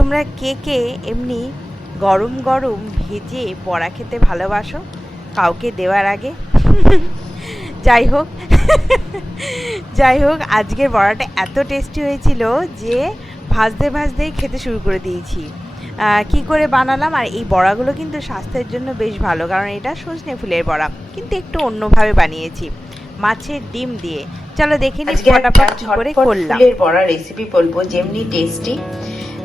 তোমরা কে কে এমনি গরম গরম ভেজে বড়া খেতে ভালোবাসো কাউকে দেওয়ার আগে? যাই হোক যাই হোক, আজকের বড়াটা এত টেস্টি হয়েছিল যে ভাজতে ভাজতেই খেতে শুরু করে দিয়েছি। কি করে বানালাম, আর এই বড়াগুলো কিন্তু স্বাস্থ্যের জন্য বেশ ভালো, কারণ এটা সজনে ফুলের বড়া, কিন্তু একটু অন্যভাবে বানিয়েছি মাছের ডিম দিয়ে। চলো দেখে নিই ফটাফট কি করে করলাম। ফুলের বড়া রেসিপি বলবো, যেমনি টেস্টি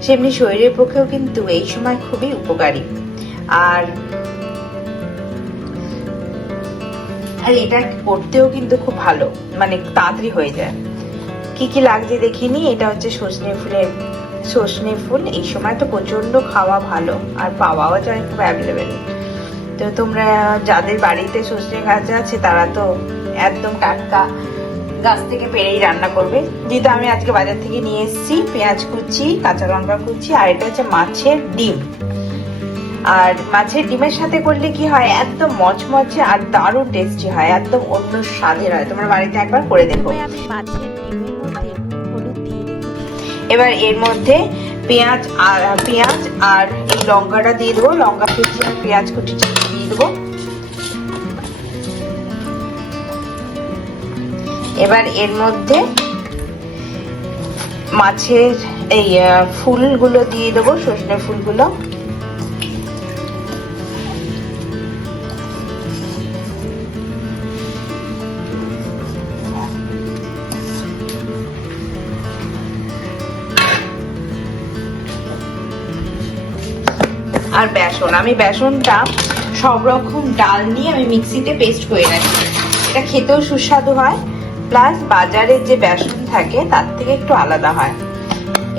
সেমনি শরীরের পক্ষেও কিন্তু এই সময় খুবই উপকারী। আর এটা করতেও কিন্তু খুব ভালো, মানে তাড়াতাড়ি হয়ে যায়। কি কি লাগছে দেখিনি। এটা হচ্ছে সজনে ফুল এই সময় তো প্রচন্ড খাওয়া ভালো, আর পাওয়াও যায় খুব অ্যাভেলেবেল। তো তোমরা যাদের বাড়িতে সজনে গাছ আছে তারা তো একদম টাটকা গাছ থেকে পেরেই রান্না করবে। যেহেতু আমি আজকে বাজার থেকে নিয়ে এসেছি পেঁয়াজ কুচি, কাঁচা লঙ্কা কুচি, আর এটা হচ্ছে মাছের ডিম। আর মাছের ডিমের সাথে করলে কি হয়, একদম মচমচে আর দারুণ টেস্টি হয়, একদম অন্য স্বাদের হয়। তোমরা বাড়িতে একবার করে দেখো। এবার এর মধ্যে পেঁয়াজ আর এই লঙ্কাটা দিয়ে দেবো, লঙ্কা কুচি আর পেঁয়াজ কুচি দিয়ে দেবো। এবার এর মধ্যে মাছের এই ফুলগুলো দিয়ে দেবো, সজনে ফুলগুলো। আর বেসন, আমি বেসনটা সব রকম ডাল নিয়ে আমি মিক্সিতে পেস্ট করে রাখি। এটা খেতেও সুস্বাদু হয়, প্লাস বাজারের যে বেসন থাকে তার থেকে একটু আলাদা হয়।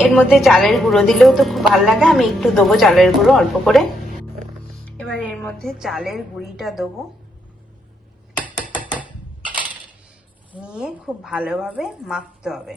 এর মধ্যে চালের গুঁড়ো দিলেও তো খুব ভালো লাগে, আমি একটু দেবো চালের গুঁড়ো অল্প করে। এবার এর মধ্যে চালের গুঁড়িটা দেবো, নিয়ে খুব ভালোভাবে মাখতে হবে।